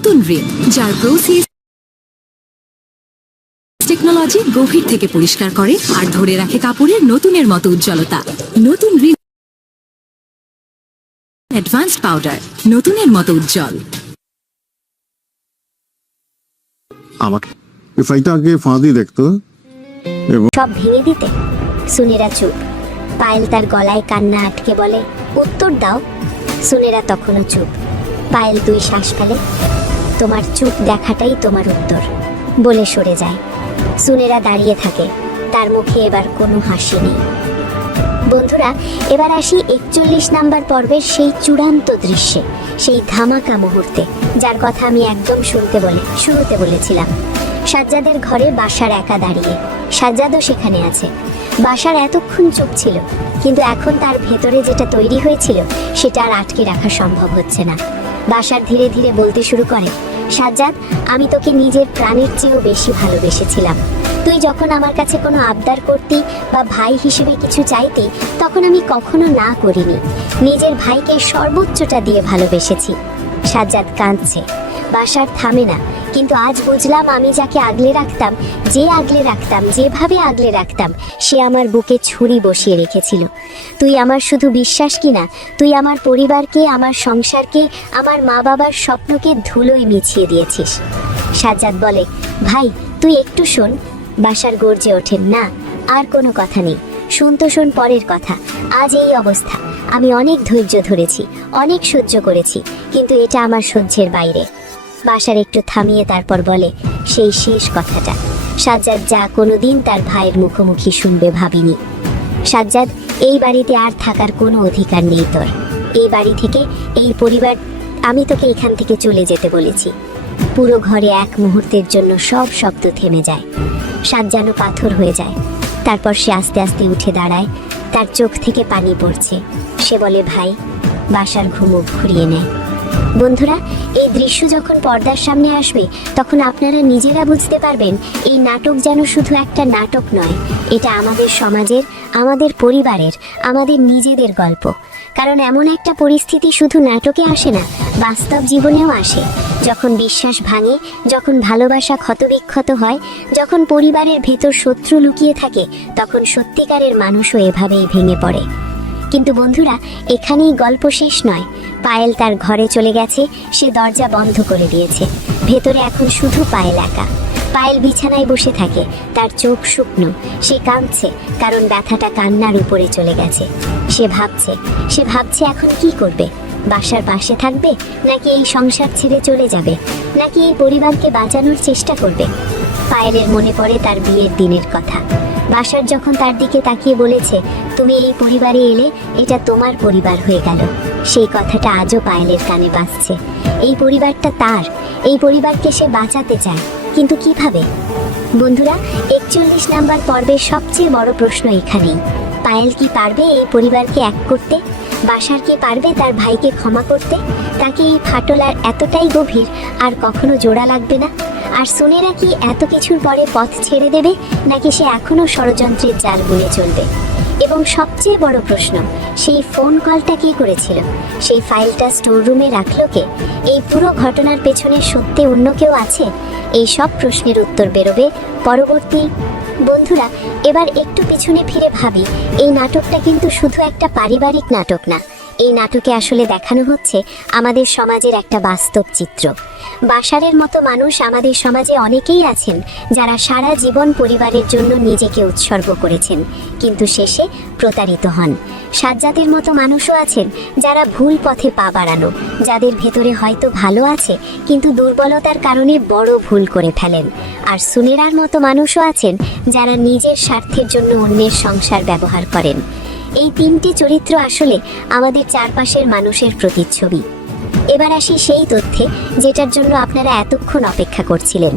নতুন রিন, যার প্রোসিস টেকনোলজি গভীর থেকে পরিষ্কার করে আর ধরে রাখে কাপড়ের নতুনের মতো উজ্জ্বলতা। নতুন রিন অ্যাডভান্সড পাউডার, নতুনের মতো উজ্জ্বল। আমাকে ফাইলটা আগে ফাঁদি দেখতো এবং সব ভেঙে দিতে। সুনেরা চুপ। পায়েল তার গলায় কান্না আটকে বলে, উত্তর দাও। সুনেরা তখনও চুপ। পায়েল 2 শ্বাস ফেলে। তোমার চুপ দেখাটাই তোমার উত্তর বলে সরে যায়। সুনেরা দাঁড়িয়ে থাকে, তার মুখে এবার কোনো হাসি নেই। বন্ধুরা, এবার আসি 41 নাম্বার পর্বের সেই চূড়ান্ত দৃশ্যে, সেই ধামাকা মুহূর্তে, যার কথা আমি একদম শুরুতে বলেছিলাম। সাজ্জাদের ঘরে বাসার একা দাঁড়িয়ে। সাজ্জাদও সেখানে আছে। বাসার এতক্ষণ চুপ ছিল, কিন্তু এখন তার ভেতরে যেটা তৈরি হয়েছিল সেটা আর আটকে রাখা সম্ভব হচ্ছে না। বাসার ধীরে ধীরে বলতে শুরু করে, সাজ্জাদ, আমি তোকে নিজের প্রাণের চেয়েও বেশি ভালোবেসেছিলাম। তুই যখন আমার কাছে কোনো আবদার করতি বা ভাই হিসেবে কিছু চাইতি, তখন আমি কখনো না করিনি। নিজের ভাইকে সর্বোচ্চটা দিয়ে ভালোবেসেছি। সাজ্জাদ কাঁদছে। বাসার থামে না। কিন্তু আজ বুঝলাম, আমি যাকে আগলে রাখতাম, যেভাবে আগলে রাখতাম, সে আমার বুকে ছুরি বসিয়ে রেখেছিল। তুই আমার শুধু বিশ্বাস কিনা, তুই আমার পরিবারকে, আমার সংসারকে, আমার মা বাবার স্বপ্নকে ধুলোয় মিছিয়ে দিয়েছিস। সাজ্জাদ বলে, ভাই তুই একটু শোন। বাসার গর্জে ওঠেন, না, আর কোনো কথা নেই। শোন পরের কথা। আজ এই অবস্থা। আমি অনেক ধৈর্য ধরেছি, অনেক সহ্য করেছি, কিন্তু এটা আমার সহ্যের বাইরে। বাসার একটু থামিয়ে তারপর বলে সেই শেষ কথাটা, সাজ্জাদ যা কোনোদিন তার ভাইয়ের মুখোমুখি শুনবে ভাবিনি। সাজ্জাদ, এই বাড়িতে আর থাকার কোনো অধিকার নেই তোর। এই বাড়ি থেকে, এই পরিবার, আমি তোকে এখান থেকে চলে যেতে বলেছি। পুরো ঘরে এক মুহূর্তের জন্য সব শব্দ থেমে যায়। সাজ যেন পাথর হয়ে যায়। তারপর সে আস্তে আস্তে উঠে দাঁড়ায়। তার চোখ থেকে পানি পড়ছে। সে বলে, ভাই। বাসার ঘুমুক ঘুরিয়ে নেয়। বন্ধুরা, এই দৃশ্য যখন পর্দার সামনে আসবে, তখন আপনারা নিজেরা বুঝতে পারবেন এই নাটক যেন শুধু একটা নাটক নয়, এটা আমাদের সমাজের, আমাদের পরিবারের, আমাদের নিজেদের গল্প। কারণ এমন একটা পরিস্থিতি শুধু নাটকে আসে না, বাস্তব জীবনেও আসে। যখন বিশ্বাস ভাঙে, যখন ভালোবাসা ক্ষতবিক্ষত হয়, যখন পরিবারের ভেতর শত্রু লুকিয়ে থাকে, তখন সত্যিকারের মানুষও এভাবেই ভেঙে পড়ে। কিন্তু বন্ধুরা, এখানেই গল্প শেষ নয়। পায়েল তার ঘরে চলে গেছে। সে দরজা বন্ধ করে দিয়েছে। ভেতরে এখন শুধু পায়েল একা। পায়েল বিছানায় বসে থাকে। তার চোখ শুকনো। সে কাঁদছে, কারণ ব্যথাটা কান্নার উপরে চলে গেছে। সে ভাবছে এখন কি করবে। বাসার পাশে থাকবে, নাকি এই সংসার ছেড়ে চলে যাবে, নাকি এই পরিবারকে বাঁচানোর চেষ্টা করবে। পায়েলের মনে পড়ে তার বিয়ের দিনের কথা। বাসার যখন তার দিকে তাকিয়ে বলেছে, তুমি এই পরিবারে এলে, এটা তোমার পরিবার হয়ে গেল। সেই কথাটা আজও পায়েলের কানে বাজছে। এই পরিবারটা তার। এই পরিবারকে সে বাঁচাতে চায়, কিন্তু কিভাবে? বন্ধুরা, 41 নাম্বার পর্বের সবচেয়ে বড় প্রশ্ন এখানেই। পায়েল কি পারবে এই পরিবারকে এক করতে? বাসার কি পারবে তার ভাইকে ক্ষমা করতে? তাকে এই ফাটল আর এতটাই গভীর, আর কখনো জোড়া লাগবে না? আর সুনেরা কি এত কিছুর পরে পথ ছেড়ে দেবে, নাকি সে এখনো ষড়যন্ত্রের জাল বুনে চলবে? এবং সবচেয়ে বড় প্রশ্ন, সেই ফোন কলটা কে করেছিল? সেই ফাইলটা স্টোর রুমে রাখলো কে? এই পুরো ঘটনার পেছনে সত্যি অন্য কেউ আছে? এই সব প্রশ্নের উত্তর বেরোবে পরবর্তী। বন্ধুরা, এবার একটু পিছনে ফিরে ভাবি, এই নাটকটা কিন্তু শুধু একটা পারিবারিক নাটক না। এই নাটকে আসলে দেখানো হচ্ছে আমাদের সমাজের একটা বাস্তব চিত্র। বাসারের মতো মানুষ আমাদের সমাজে অনেকেই আছেন, যারা সারা জীবন পরিবারের জন্য নিজেকে উৎসর্গ করেছেন, কিন্তু শেষে প্রতারিত হন। সাজ্জাদের মতো মানুষও আছেন, যারা ভুল পথে পা বাড়ানো, যাদের ভেতরে হয়তো ভালো আছে, কিন্তু দুর্বলতার কারণে বড় ভুল করে ফেলেন। আর সুনেরার মতো মানুষও আছেন, যারা নিজের স্বার্থের জন্য অন্যের সংসার ব্যবহার করেন। এই 3টি চরিত্র আসলে আমাদের চারপাশের মানুষের প্রতিচ্ছবি। এবার আসি সেই তথ্যে, যেটার জন্য আপনারা এতক্ষণ অপেক্ষা করছিলেন।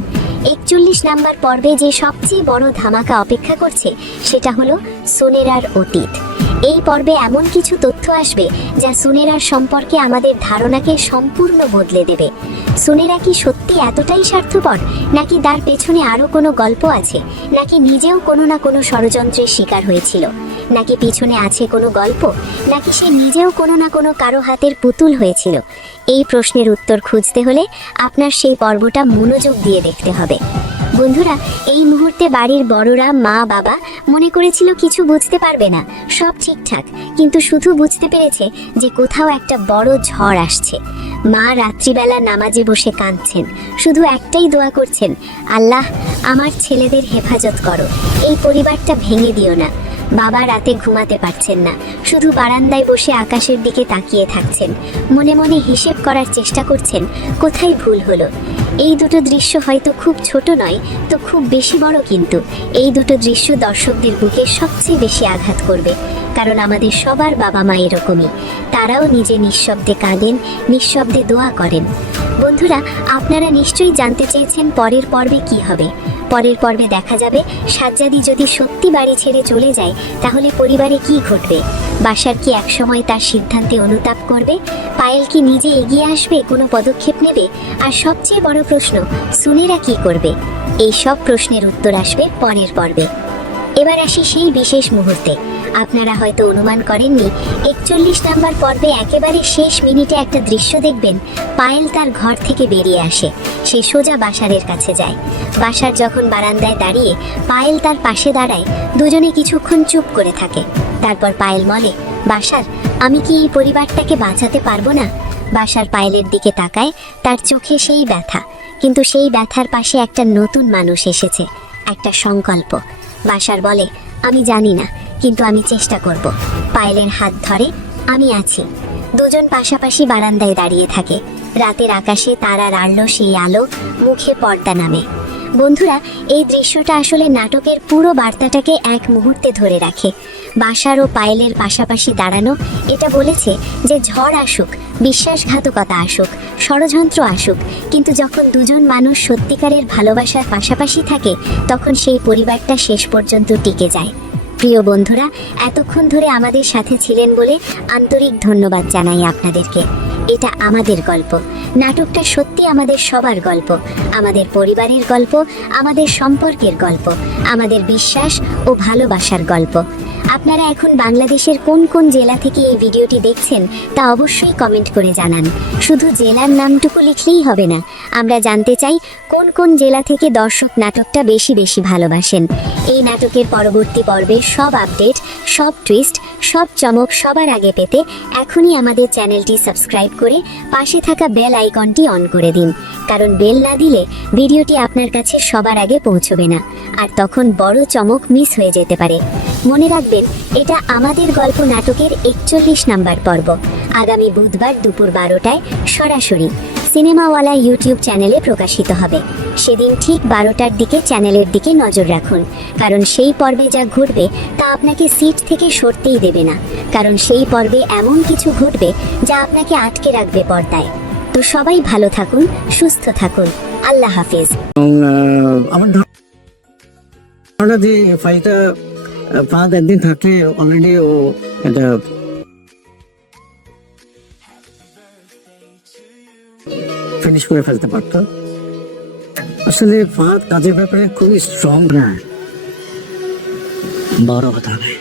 41 নাম্বার পর্বে যে সবচেয়ে বড় ধামাকা অপেক্ষা করছে, সেটা হলো সুনেরার অতীত। এই পর্বে এমন কিছু তথ্য আসবে যা সুনেরার সম্পর্কে আমাদের ধারণাকে সম্পূর্ণ বদলে দেবে। সুনেরা কি সত্যি এতটাই স্বার্থপর, নাকি তার পেছনে আরো কোনো গল্প আছে, নাকি নিজেও কোনো না কোনো ষড়যন্ত্রের শিকার হয়েছিল, নাকি পিছনে আছে কোনো গল্প, নাকি সে নিজেও কোনো না কোনো কারো হাতের পুতুল হয়েছিল? এই প্রশ্নের উত্তর খুঁজতে হলে আপনার সেই পর্বটা মনোযোগ দিয়ে দেখতে হবে। বন্ধুরা, এই মুহূর্তে বাড়ির বড়রা, মা বাবা মনে করেছিল কিছু বুঝতে পারবে না, সব ঠিকঠাক, কিন্তু শুধু বুঝতে পেরেছে যে কোথাও একটা বড় ঝড় আসছে। মা রাত্রিবেলা নামাজে বসে কাঁদছেন, শুধু একটাই দোয়া করছেন, আল্লাহ আমার ছেলেদের হেফাজত করো, এই পরিবারটা ভেঙে দিও না। বাবা রাতে ঘুমাতে পারছেন না, শুধু বারান্দায় বসে আকাশের দিকে তাকিয়ে থাকছেন, মনে মনে হিসেব করার চেষ্টা করছেন কোথায় ভুল হলো। এই দুটো দৃশ্য হয়তো খুব ছোট নয় তো খুব বেশি বড়, কিন্তু এই দুটো দৃশ্য দর্শকদের বুকে সবচেয়ে বেশি আঘাত করবে, কারণ আমাদের সবার বাবা মা এরকমই। তারাও নিজে নিঃশব্দে কাঁদেন, নিঃশব্দে দোয়া করেন। বন্ধুরা, আপনারা নিশ্চয়ই জানতে চেয়েছেন পরের পর্বে কি হবে। পরের পর্বে দেখা যাবে সাজ্জাদি যদি সত্যি বাড়ি ছেড়ে চলে যায় তাহলে পরিবারে কি ঘটবে। বাশার কি একসময় তার সিদ্ধান্তে অনুতাপ করবে? পায়েল কি নিজে এগিয়ে আসবে, কোনো পদক্ষেপ নেবে? আর সবচেয়ে বড় প্রশ্ন, সুনেরা কি করবে? এই সব প্রশ্নের উত্তর আসবে পরের পর্বে। এবার আসি সেই বিশেষ মুহূর্তে। আপনারা হয়তো অনুমান করেননি, 41 নাম্বার পর্বে একেবারে শেষ মিনিটে একটা দৃশ্য দেখবেন। পায়েল তার ঘর থেকে বেরিয়ে আসে, সে সোজা বাশারের কাছে যায়। বাশার যখন বারান্দায় দাঁড়িয়ে পায়েল তার পাশে দাঁড়ায়, দুজনে কিছুক্ষণ চুপ করে থাকে। তারপর পায়েল বলে, বাশার, আমি কি এই পরিবারটাকে বাঁচাতে পারবো না? বাশার পায়েলের দিকে তাকায়, তার চোখে সেই ব্যথা, কিন্তু সেই ব্যথার পাশে একটা নতুন মানুষ এসেছে, একটা সংকল্প। বাশার বলে, আমি জানি না, কিন্তু আমি চেষ্টা করব। পায়েলের হাত ধরে, আমি আছি। দুজন পাশাপাশি বারান্দায় দাঁড়িয়ে থাকে। রাতের আকাশে তারার আড়লো সেই আলো, মুখে পর্দা নামে। বন্ধুরা, এই দৃশ্যটা আসলে নাটকের পুরো বার্তাটাকে এক মুহূর্তে ধরে রাখে। বাশার ও পায়েলের পাশাপাশি দাঁড়ানো এটা বলেছে যে ঝড় আসুক, বিশ্বাসঘাতকতা আসুক, ষড়যন্ত্র আসুক, কিন্তু যখন দুজন মানুষ সত্যিকারের ভালোবাসার পাশাপাশি থাকে তখন সেই পরিবারটা শেষ পর্যন্ত টিকে যায়। প্রিয় বন্ধুরা, এতক্ষণ ধরে আমাদের সাথে ছিলেন বলে আন্তরিক ধন্যবাদ জানাই আপনাদেরকে। এটা আমাদের গল্প, নাটকটা সত্যি আমাদের সবার গল্প, আমাদের পরিবারের গল্প, আমাদের সম্পর্কের গল্প, আমাদের বিশ্বাস ও ভালোবাসার গল্প। আপনারা এখন বাংলাদেশের কোন কোন জেলা থেকে এই ভিডিওটি দেখছেন তা অবশ্যই কমেন্ট করে জানান। শুধু জেলার নামটুকু লিখলেই হবে না, আমরা জানতে চাই কোন কোন জেলা থেকে দর্শক নাটকটা বেশি বেশি ভালোবাসেন। এই নাটকের পরবর্তী পর্বের সব আপডেট, সব টুইস্ট, সব চমক সবার আগে পেতে এখনই আমাদের চ্যানেলটি সাবস্ক্রাইব করে পাশে থাকা বেল আইকনটি অন করে দিন, কারণ বেল না দিলে ভিডিওটি আপনার কাছে সবার আগে পৌঁছবে না, আর তখন বড় চমক মিস হয়ে যেতে পারে। মনে রাখবেন, এটা আমাদের গল্প নাটকের 41 নাম্বার পর্ব। আগামী বুধবার দুপুর 12টায় সরাসরি সিনেমাওয়ালা ইউটিউব চ্যানেলে প্রকাশিত হবে। সেদিন ঠিক 12টার দিকে চ্যানেলের দিকে নজর রাখুন, কারণ সেই পর্বে যা ঘটবে তা আপনাকে সিট থেকে সরতেই দেবে না, কারণ সেই পর্বে এমন কিছু ঘটবে যা আপনাকে আটকে রাখবে পর্দায়। তো সবাই ভালো থাকুন, সুস্থ থাকুন, আল্লাহ হাফেজ। আমার ধারণা যে ফাইলটা ফাহাদ একদিন থাকলে অলরেডি ও এটা ফিনিশ করে ফেলতে পারতো। আসলে ফাহাদ কাজের ব্যাপারে খুবই স্ট্রং না, বড় কথা নয়,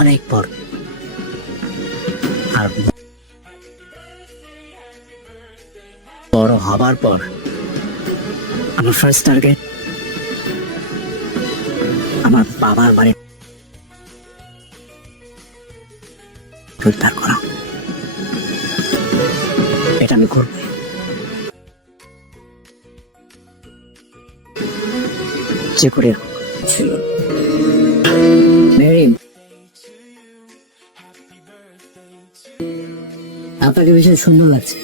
অনেক বড়। আর বড় হবার পর আমার ফার্স্ট টার্গেট আমার বাবার বাড়ি উদ্ধার করা। এটা আমি করব। যে করে ছিল আপনাকে ভীষণ সুন্দর লাগছে।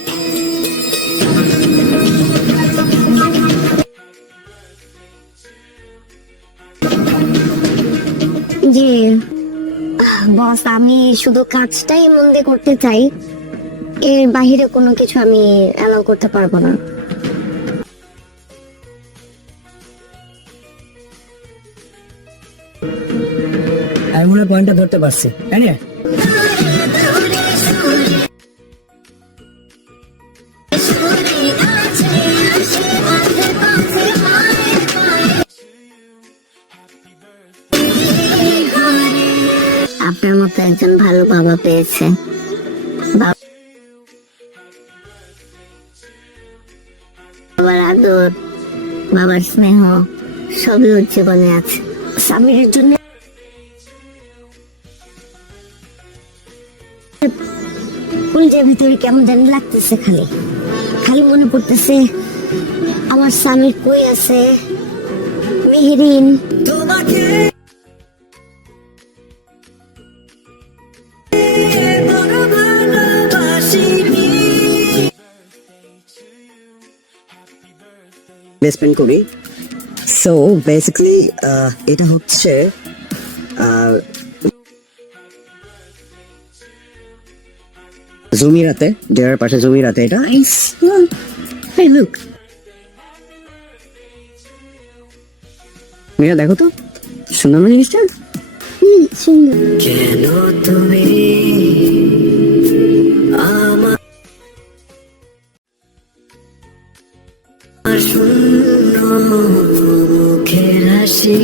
জি বস, আমি শুধু কাজটাই মন দিয়ে করতে চাই, এর বাইরে কোনো কিছু আমি অ্যালাউ করতে পারবো না। আমি মনে হয় পয়েন্টটা ধরতে পারছি, তাই না? আপনার মতো একজন ভালো বাবা পেয়েছে। বাবার আদর, বাবার স্নেহ সবই ওর জীবনে আছে। স্বামীর জন্য কলিজার ভিতরে কেমন জানি লাগতেছে, খালি খালি মনে পড়তেছে আমার স্বামীর কই আছে মেহেরিন। বেসমেন্ট করি। সো বেসিক্যালি এটা হচ্ছে জমিরাতে, ডেরার পাশে জমিরাতে। এটা এই লুক, মেয়েরা দেখো তো, সুন্দর না জিনিসটা? সুন্দর। কেন তুমি আমার শূন্য মুখের হাসি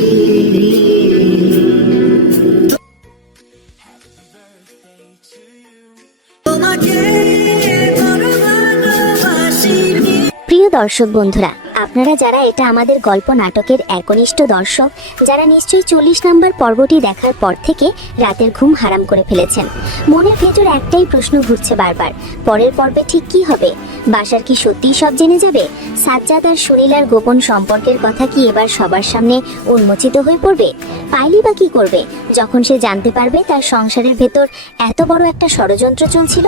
প্রিয় দর্শক বন্ধুরা, আপনারা যারা এটা আমাদের গল্প নাটকের একনিষ্ঠ দর্শক, যারা নিশ্চয়ই 40 নম্বর পর্বটি দেখার পর থেকে রাতের ঘুম হারাম করে ফেলেছেন। মনের ভেতর একটাই প্রশ্ন ঘুরছে বারবার, পরের পর্বে ঠিক কি হবে? বাসার কি সত্যিই সব জেনে যাবে? সাজ্জাদ আর সুনীলার গোপন সম্পর্কের কথা কি এবার সবার সামনে উন্মোচিত হয়ে পড়বে? পাইলি বা কি করবে যখন সে জানতে পারবে তার সংসারের ভেতর এত বড় একটা ষড়যন্ত্র চলছিল?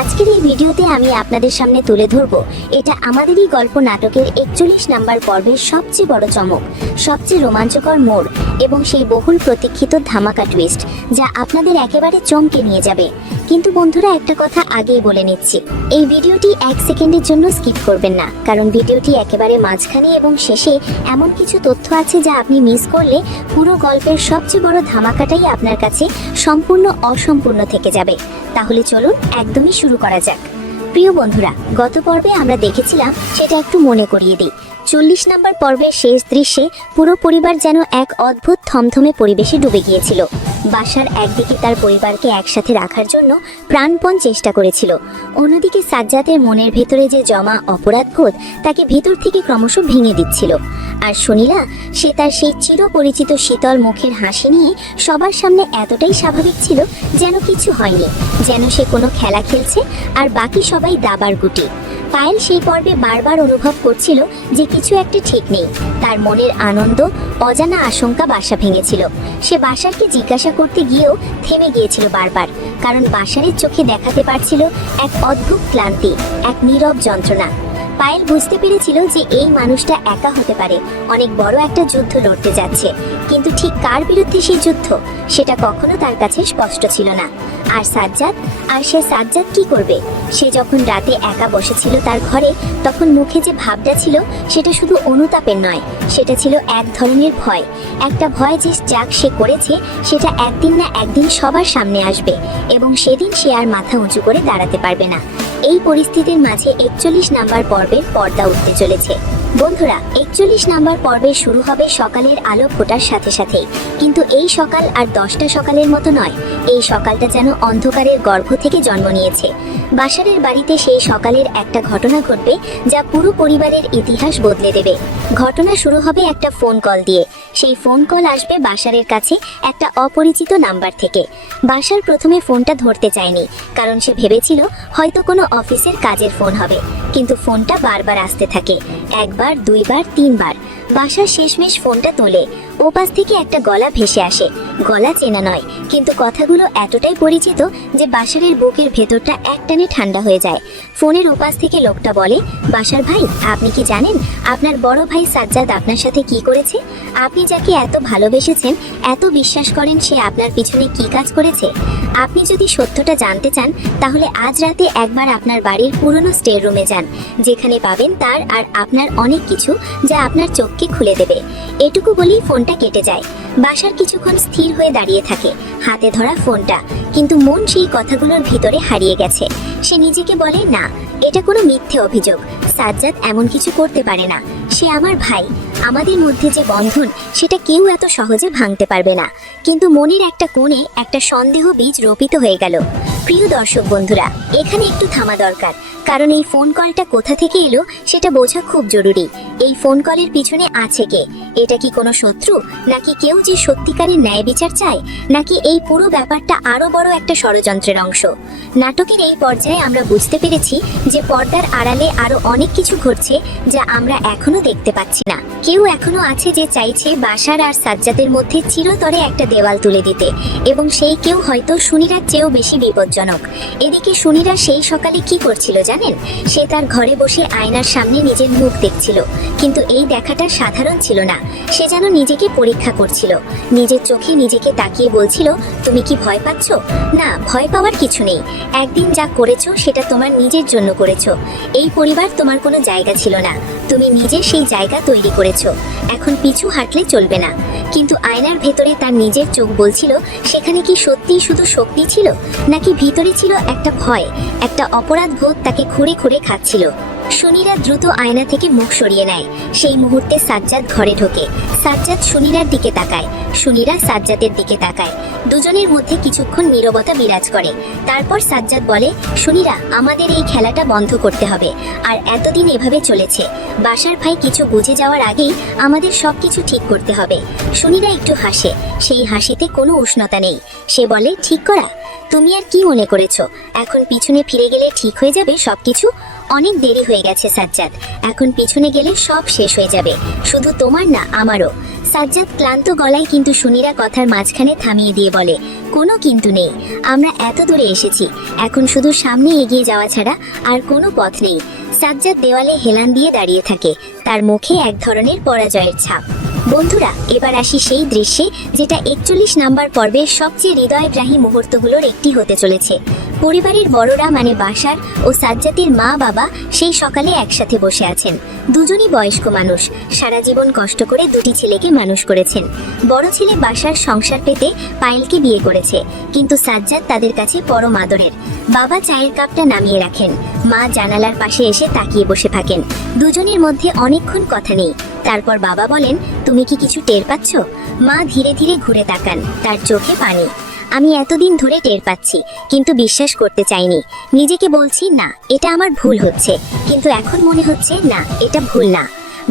আজকের এই ভিডিওতে আমি আপনাদের সামনে তুলে ধরব এটা আমাদেরই গল্প নাটকের 41 নাম্বার পর্বের সবচেয়ে বড় চমক, সবচেয়ে রোমাঞ্চকর মোড় এবং সেই বহুল প্রতীক্ষিত ধামাকা টুইস্ট, যা আপনাদের একেবারে চমকে নিয়ে যাবে। কিন্তু বন্ধুরা, একটা কথা আগেই বলে নিচ্ছি, এই ভিডিওটি 1 সেকেন্ডের জন্য স্কিপ করবেন না, কারণ ভিডিওটি একেবারে মাঝখানে এবং শেষে এমন কিছু তথ্য আছে যা আপনি মিস করলে পুরো গল্পের সবচেয়ে বড় ধামাকাটাই আপনার কাছে সম্পূর্ণ অসম্পূর্ণ থেকে যাবে। তাহলে চলুন একদমই শুরু করা যাক। প্রিয় বন্ধুরা, গত পর্বে আমরা দেখেছিলাম, সেটা একটু মনে করিয়ে দিই। 40 নম্বর পর্বের শেষ দৃশ্যে পুরো পরিবার যেন এক অদ্ভুত থমথমে পরিবেশে ডুবে গিয়েছিল। বাসার একদিকে তার পরিবারকে একসাথে রাখার জন্য প্রাণপণ চেষ্টা করেছিল, অন্যদিকে সাজ্জাদের মনের ভেতরে যে জমা অপরাধবোধ তাকে ভেতর থেকে ক্রমশ ভেঙে দিচ্ছিল। আর সুনীলা, সে তার সেই চিরপরিচিত শীতল মুখের হাসি নিয়ে সবার সামনে এতটাই স্বাভাবিক ছিল যেন কিছু হয়নি, যেন সে কোনো খেলা খেলছে আর বাকি সবাই দাবার গুটি। পায়েল সেই পর্বে বারবার অনুভব করছিল যে কিছু একটা ঠিক নেই। তার মনের আনন্দ, অজানা আশঙ্কা বাসা ভেঙেছিল। সে বাসারকে জিজ্ঞাসা করতে গিয়েও থেমে গিয়েছিল বারবার, কারণ বাসারের চোখে দেখাতে পারছিল এক অদ্ভুত ক্লান্তি, এক নীরব যন্ত্রণা। পায়েল বুঝতে পেরেছিল যে এই মানুষটা একা হতে পারে, অনেক বড় একটা যুদ্ধ লড়তে যাচ্ছে, কিন্তু ঠিক কার বিরুদ্ধে সেই যুদ্ধ সেটা কখনো তার কাছে স্পষ্ট ছিল না। আর সাজ্জাদ কি করবে? সে যখন রাতে একা বসেছিল তার ঘরে, তখন মুখে যে ভাবটা ছিল সেটা শুধু অনুতাপের নয়, সেটা ছিল এক ধরনের ভয়, একটা ভয় যে যা সে করেছে সেটা একদিন না একদিন সবার সামনে আসবে এবং সেদিন সে আর মাথা উঁচু করে দাঁড়াতে পারবে না। এই পরিস্থিতির মাঝে 41 নাম্বার পর্বের পর্দা উঠতে চলেছে। বন্ধুরা, 41 নাম্বার পর্বে শুরু হবে সকালের আলো ফোটার সাথে সাথেই, কিন্তু এই সকাল আর 10টা সকালের মতো নয়। এই সকালটা যেন অন্ধকারের গর্ভ থেকে জন্ম নিয়েছে। বাসারের বাড়িতে সেই সকালের একটা ঘটনা ঘটবে যা পুরো পরিবারের ইতিহাস বদলে দেবে। ঘটনা শুরু হবে একটা ফোন কল দিয়ে। সেই ফোন কল আসবে বাসারের কাছে একটা অপরিচিত নাম্বার থেকে। বাসার প্রথমে ফোনটা ধরতে চায়নি, কারণ সে ভেবেছিল হয়তো কোনো অফিসের কাজের ফোন হবে, কিন্তু ফোনটা বারবার আসতে থাকে, একবার, দুইবার, তিনবার। বাসার শেষমেশ ফোনটা তোলে। ওপাশ থেকে একটা গলা ভেসে আসে। গলা চেনা নয়, কিন্তু কথাগুলো এতটাই পরিচিত যে বাসারের বুকের ভেতরটা একটানে ঠান্ডা হয়ে যায়। ফোনের ওপাশ থেকে লোকটা বলে, বাসার ভাই, আপনি কি জানেন আপনার বড় ভাই সাজ্জাদ আপনার সাথে কি করেছে? আপনি যাকে এত ভালোবেসেছেন, এত বিশ্বাস করেন, সে আপনার পিছনে কি কাজ করেছে? আপনি যদি সত্যটা জানতে চান, তাহলে আজ রাতে একবার আপনার বাড়ির পুরনো স্টে রুমে যান, যেখানে পাবেন তার আর আপনার অনেক কিছু যা আপনার চোখকে খুলে দেবে। এটুকু বলেই ফোনটা ফোনটা কেটে যায়। বাসার কিছুক্ষণ স্থির হয়ে দাঁড়িয়ে থাকে, হাতে ধরা ফোনটা, কিন্তু মন সেই কথাগুলোর ভিতরে হারিয়ে গেছে। সে নিজেকে বলে, না, এটা কোনো মিথ্যে অভিযোগ, সাজ্জাদ এমন কিছু করতে পারে না। সে আমার ভাই, আমাদের মধ্যে যে বন্ধন সেটা কেউ এত সহজে ভাঙতে পারবে না। কিন্তু মনের একটা কোণে একটা সন্দেহ বীজ রোপিত হয়ে গেল। প্রিয় দর্শক বন্ধুরা, এখানে একটু থামা দরকার, কারণ এই ফোন কলটা কোথা থেকে এলো সেটা বোঝা খুব জরুরি। এই ফোন কলের পিছনে আছে কে? এটা কি কোনো শত্রু, নাকি কেউ যে সত্যিকারের ন্যায় বিচার চায়, নাকি এই পুরো ব্যাপারটা আরো বড় একটা ষড়যন্ত্রের অংশ? নাটকের এই পর্যায়ে আমরা বুঝতে পেরেছি যে পর্দার আড়ালে আরো অনেক কিছু ঘটছে যা আমরা এখনো দেখতে পাচ্ছি না। কেউ এখনো আছে যে চাইছে বাশার আর সাজ্জাদের মধ্যে চিরতরে একটা দেওয়াল তুলে দিতে, এবং সেই কেউ হয়তো সুনিরার চেয়েও বেশি বিপজ্জনক। এদিকে সুনিরা সেই সকালে কি করছিল জানেন? সে তার ঘরে বসে আয়নার সামনে নিজের মুখ দেখছিল, কিন্তু এই দেখাটা সাধারণ ছিল না। সে যেন নিজেকে পরীক্ষা করছিল, নিজের চোখে নিজেকে তাকিয়ে বলছিল, তুমি কি ভয় পাচ্ছ? না, ভয় পাওয়ার কিছু নেই। একদিন যা করেছো সেটা তোমার নিজের জন্য করেছো। এই পরিবার তোমার কোনো জায়গা ছিল না, তুমি নিজে সেই জায়গা তৈরি করেছো। এখন পিছু হাঁটলে চলবে না। কিন্তু আয়নার ভেতরে তার নিজের চোখ বলছিল, সেখানে কি সত্যিই শুধু শক্তি ছিল, নাকি ভিতরে ছিল একটা ভয়, একটা অপরাধ বোধ তাকে খুঁড়ে খুঁড়ে খাচ্ছিল। সুনিরা দ্রুত আয়না থেকে মুখ সরিয়ে নেয়। সেই মুহূর্তে সাজ্জাদ ঘরে ঢোকে। সাজ্জাদ সুনিরার দিকে তাকায়, সুনিরা সাজ্জাদের দিকে তাকায়। দুজনের মধ্যে কিছুক্ষণ নীরবতা বিরাজ করে। তারপর সাজ্জাদ বলে, সুনিরা, আমাদের এই খেলাটা বন্ধ করতে হবে। আর এতদিন এভাবে চলেছে, বাসার ভাই কিছু বুঝে যাওয়ার আগেই আমাদের সবকিছু ঠিক করতে হবে। সুনিরা একটু হাসে, সেই হাসিতে কোনো উষ্ণতা নেই। সে বলে, ঠিক করা? তুমি আর কি মনে করেছো এখন পিছনে ফিরে গেলে ঠিক হয়ে যাবে সবকিছু? অনেক দেরি হয়ে গেছে সাজ্জাদ, এখন পিছনে গেলে সব শেষ হয়ে যাবে, শুধু তোমার না, আমারও। সাজ্জাদ ক্লান্ত গলায় কিন্তু সুনিরা কথার মাঝখানে থামিয়ে দিয়ে বলে, কোনো কিন্তু নেই, আমরা এত দূরে এসেছি, এখন শুধু সামনে এগিয়ে যাওয়া ছাড়া আর কোনো পথ নেই। সাজ্জাদ দেওয়ালে হেলান দিয়ে দাঁড়িয়ে থাকে, তার মুখে এক ধরনের পরাজয়ের ছাপ। বন্ধুরা, এবার আসি সেই দৃশ্যে যেটা 41 নাম্বার পর্বের সবচেয়ে হৃদয়গ্রাহী মুহূর্তগুলোর একটি হতে চলেছে। পরিবারের বড়রা মানে বাশার ও সাজ্জাদের মা বাবা সেই সকালে একসাথে বসে আছেন। দুজনই বয়স্ক মানুষ, সারা জীবন কষ্ট করে দুটি ছেলেকে মানুষ করেছেন। বড় ছেলে বাশার সংসার পেতে পায়েলকে বিয়ে করেছে, কিন্তু সাজ্জাদ তাদের কাছে পরম আদরের। বাবা চায়ের কাপটা নামিয়ে রাখেন, মা জানালার পাশে এসে তাকিয়ে বসে থাকেন। দুজনের মধ্যে অনেকক্ষণ কথা নেই। তারপর বাবা বলেন, তুমি কি কিছু টের পাচ্ছ? মা ধীরে ধীরে ঘুরে তাকান, তার চোখে পানি। আমি এতদিন ধরে টের পাচ্ছি, কিন্তু বিশ্বাস করতে চাইনি। নিজেকে বলছি, না, এটা আমার ভুল হচ্ছে, কিন্তু এখন মনে হচ্ছে, না, এটা ভুল না।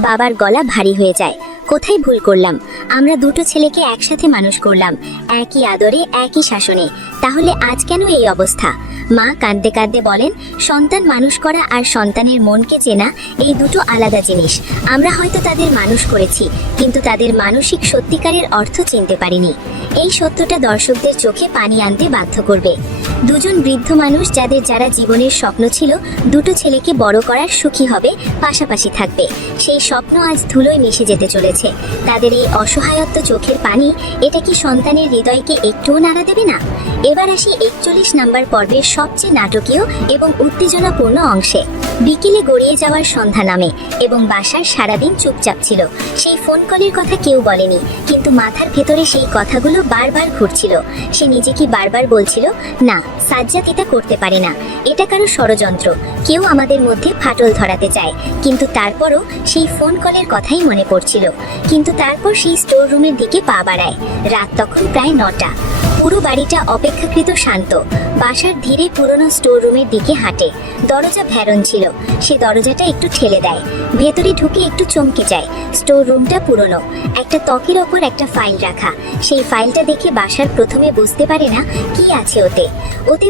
বাবার গলা ভারী হয়ে যায়। কোথায় ভুল করলাম? আমরা দুটো ছেলেকে একসাথে মানুষ করলাম, একই আদরে, একই শাসনে, তাহলে আজ কেন এই অবস্থা? মা কাঁদতে কাঁদতে বলেন, সন্তান মানুষ করা আর সন্তানের মনকে চেনা এই দুটো আলাদা জিনিস। আমরা হয়তো তাদের মানুষ করেছি, কিন্তু তাদের মানসিক সত্যিকারের অর্থ চিনতে পারিনি। এই সত্যটা দর্শকদের চোখে পানি আনতে বাধ্য করবে। দুজন বৃদ্ধ মানুষ যারা জীবনের স্বপ্ন ছিল দুটো ছেলেকে বড় করার, সুখী হবে, পাশাপাশি থাকবে, সেই স্বপ্ন আজ ধুলোয় মিশে যেতে চলেছে। তাদের এই অসহায়ত্ব চোখের পানি, এটা কি সন্তানের হৃদয়কে একটুও নাড়া দেবে না? এবার আসি 41 নাম্বার পর্বের সবচেয়ে নাটকীয় এবং উত্তেজনাপূর্ণ অংশে। বিকেলে গড়িয়ে যাওয়ার সন্ধ্যা নামে এবং বাসার সারাদিন চুপচাপ ছিল। সেই ফোন কলের কথা কেউ বলেনি, কিন্তু মাথার ভেতরে সেই কথাগুলো বারবার ঘুরছিল। সে নিজেকে বারবার বলছিল, না, সাজ্জাদ এটা করতে পারে না, এটা কারো ষড়যন্ত্র, কেউ আমাদের মধ্যে ফাটল ধরাতে চায়। কিন্তু তারপরও সেই ফোন কলের কথাই মনে পড়ছিল। কিন্তু তারপর সেই স্টোর রুমের দিকে পা বাড়ায়। রাত তখন প্রায় 9টা। পুরো বাড়িটা অপেক্ষাকৃত শান্ত। বাসার ধীরে পুরনো স্টোর রুমের দিকে হাঁটে। দরজা ভেরন ছিল, সে দরজাটা একটু ঠেলে দেয়। ভেতরে ঢুকে একটু চমকে যায়। স্টোর রুমটা পুরনো, একটা ত্বকের ওপর একটা ফাইল রাখা। সেই ফাইলটা দেখে বাসার প্রথমে বুঝতে পারে না কি আছে ওতে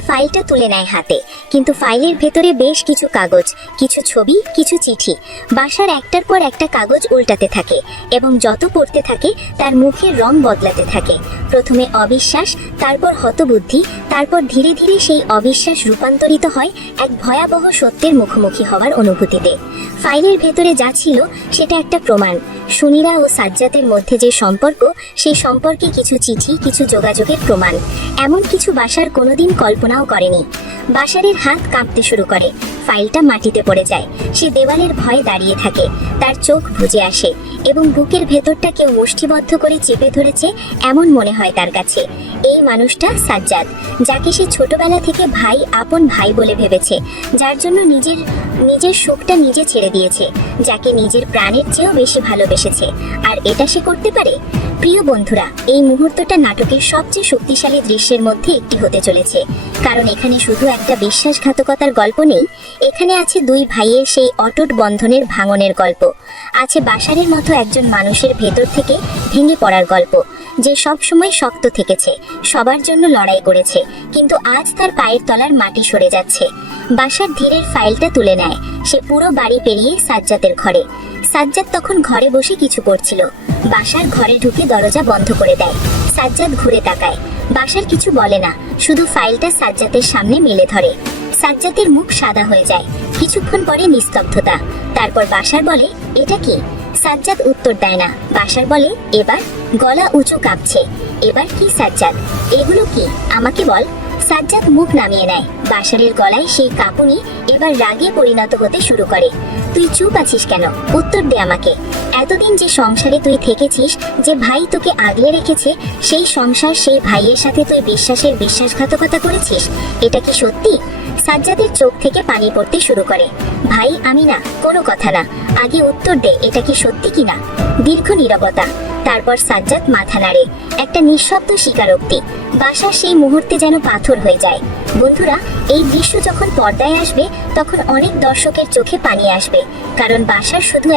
ফাইলটা তুলে নেয় হাতে, কিন্তু ফাইলের ভেতরে বেশ কিছু কাগজ, কিছু ছবি, কিছু চিঠি। বাসার একটার পর একটা কাগজ উল্টাতে থাকে এবং যত পড়তে থাকে তার মুখের রং বদলাতে থাকে। প্রথমে অবিশ্বাস, তারপর হতবুদ্ধি, তারপর ধীরে ধীরে সেই অবিশ্বাস রূপান্তরিত হয় এক ভয়াবহ সত্যের মুখোমুখি হওয়ার অনুভূতিতে। ফাইলের ভেতরে যা ছিল সেটা একটা প্রমাণ। সুনিরা ও সাজ্জাদের মধ্যে যে সম্পর্ক, সেই সম্পর্কে কিছু চিঠি, কিছু যোগাযোগের প্রমাণ। এমন কিছু বাসার কোনোদিন কল্পনাও করেনি। বাশারের হাত কাঁপতে শুরু করে, ফাইলটা মাটিতে পড়ে যায়। সে দেওয়ালের ভয়ে দাঁড়িয়ে থাকে, তার চোখ বুজে আসে এবং বুকের ভেতরটা কেউ মুষ্টিবদ্ধ করে চেপে ধরেছে এমন মনে হয় তার কাছে। এই মানুষটা সাজ্জাদ, যাকে সে ছোটবেলা থেকে ভাই, আপন ভাই বলে ভেবেছে, যার জন্য নিজের সুখটা নিজে ছেড়ে দিয়েছে, যাকে নিজের প্রাণের চেয়েও বেশি ভালোবেসেছে। আর এটা সে করতে পারে? প্রিয় বন্ধুরা, এই মুহূর্তটা নাটকের সবচেয়ে শক্তিশালী দৃশ্যের মধ্যে একটি হতে চলেছে, কারণ এখানে শুধু একটা বিশ্বাসঘাতকতার গল্প নেই, এখানে আছে দুই ভাইয়ের সেই অটুট বন্ধনের ভাঙনের গল্প, আছে বাশারের মতো একজন মানুষের ভেতর থেকে ভেঙে পড়ার গল্প, যে সব সময় শক্ত থেকেছে, সবার জন্য লড়াই করেছে, কিন্তু আজ তার পায়ের তলার মাটি সরে যাচ্ছে। বাশার ধীরের ফাইলটা তুলে নেয়, সে পুরো বাড়ি পেরিয়ে সাজ্জাদের ঘরে। সাজ্জাদ তখন ঘরে বসে কিছু করছিল। বাশার ঘরে ঢুকে দরজা বন্ধ করে দেয়। সাজ্জাদ ঘুরে তাকায়, বাশার কিছু বলে না, শুধু ফাইলটা সাজ্জাদের সামনে মেলে ধরে। সাজ্জাদের মুখ সাদা হয়ে যায়, কিছুক্ষণ পরে নিস্তব্ধতা। তারপর বাশার বলে, এটা কি? সাজ্জাদ উত্তর দেয় না। বাশার বলে, এবার? গলা উঁচু কাঁপছে, এবার কি সাজ্জাদ? এগুলো কি, আমাকে বল। সাজ্জাদ মুখ নামিয়ে নেয়। বাশারের গলায় সেই কাঁপুনি এবার রাগে পরিণত হতে শুরু করে। তুই চুপ আছিস কেন? উত্তর দে আমাকে। এতদিন যে সংসারে তুই থেকেছিস, যে ভাই তোকে আগলে রেখেছে, সেই সংসার, সেই ভাইয়ের সাথে তুই বিশ্বাসঘাতকতা করেছিস, এটা কি সত্যি? সাজ্জাদের চোখ থেকে পানি পড়তে শুরু করে। ভাই, আমি না, কোনো কথা না, আগে উত্তর দে, এটা কি সত্যি কিনা। দীর্ঘ নীরবতা, তারপর সাজ্জাদ মাথা নাড়ে, একটা নিঃশব্দ স্বীকারোক্তি। বাশার সেই মুহূর্তে যেন পাথর হয়ে যায়। বন্ধুরা, এই দৃশ্য যখন পর্দায় আসবে, তখন অনেক দর্শকের চোখে পানি আসবে, কারণ বাশার শুধু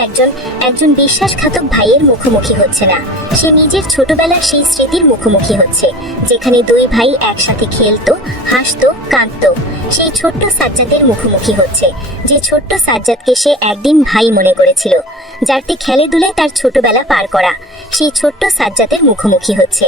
একজন বিশ্বাসঘাতক ভাইয়ের মুখোমুখি হচ্ছে না, সে নিজের ছোটবেলার সেই স্মৃতির মুখোমুখি হচ্ছে, যেখানে দুই ভাই একসাথে খেলতো, হাসতো, কাঁদতো। সেই ছোট্ট সাজ্জাদের মুখোমুখি হচ্ছে, যে ছোট্ট সাজ্জাদকে সে একদিন ভাই মনে করেছিল, যারতে খেলেধুলায় তার ছোটবেলা পার করা। সেই ছোট্ট সাজ্জাদের মুখোমুখি হচ্ছে।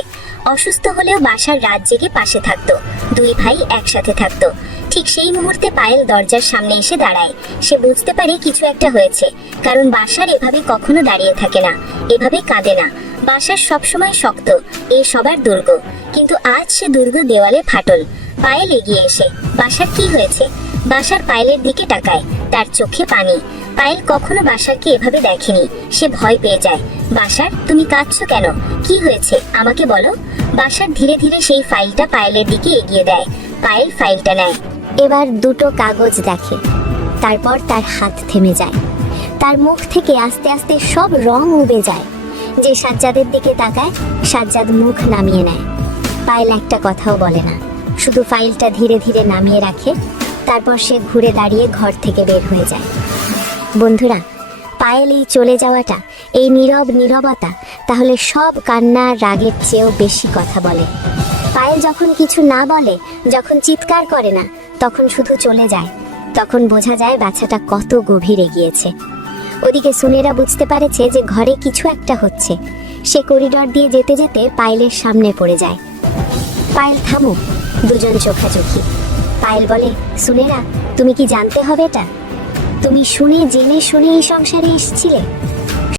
অসুস্থ হলেও বাশার রাত জেগে পাশে থাকতো, দুই ভাই একসাথে থাকতো। ঠিক সেই মুহূর্তে পায়েল দরজার সামনে এসে দাঁড়ায়। সে বুঝতে পারে কিছু একটা হয়েছে, কারণ বাশার এভাবে কখনো দাঁড়িয়ে থাকে না, এভাবে কাঁদে না। বাশার সবসময় শক্ত, এ সবার দুর্গ, কিন্তু আজ সে দুর্গ দেওয়ালে ফাটল। পায়েল এগিয়ে এসে, বাশার কি হয়েছে? বাশার পায়েলের দিকে তাকায়, তার চোখে পানি। পায়েল কখনো বাশারকে এভাবে দেখেনি, সে ভয় পেয়ে যায়। বাশার, তুমি কাঁদছো কেন? কি হয়েছে, আমাকে বলো। বাশার ধীরে ধীরে সেই ফাইলটা পায়েলের দিকে এগিয়ে দেয়। পায়েল ফাইলটা নেয়, এবার দুটো কাগজ দেখে, তারপর তার হাত থেমে যায়, তার মুখ থেকে আস্তে আস্তে সব রং উবে যায়। যে সাজ্জাদের দিকে তাকায়, সাজ্জাদ মুখ নামিয়ে নেয়। পায়েল একটা কথাও বলে না, শুধু ফাইলটা ধীরে ধীরে নামিয়ে রাখে। তারপর সে ঘুরে দাঁড়িয়ে ঘর থেকে বের হয়ে যায়। বন্ধুরা, পায়েল এই চলে যাওয়াটা, এই নীরবতা, তাহলে সব কান্না রাগের চেয়েও বেশি কথা বলে। পায়েল যখন কিছু না বলে, যখন চিৎকার করে না, তখন শুধু চলে যায়, তখন বোঝা যায় বাচ্চাটা কত গভীরে গিয়েছে। ওদিকে সুনেরা বুঝতে পারেছে যে ঘরে কিছু একটা হচ্ছে। সে করিডর দিয়ে যেতে যেতে পায়েলের সামনে পড়ে যায়। পায়েল, থামো। দুজন চোখাচোখি। পায়েল বলে, সুনেরা, তুমি কি জানতে হবে এটা? তুমি জেনে শুনে এই সংসারে এসেছিলে?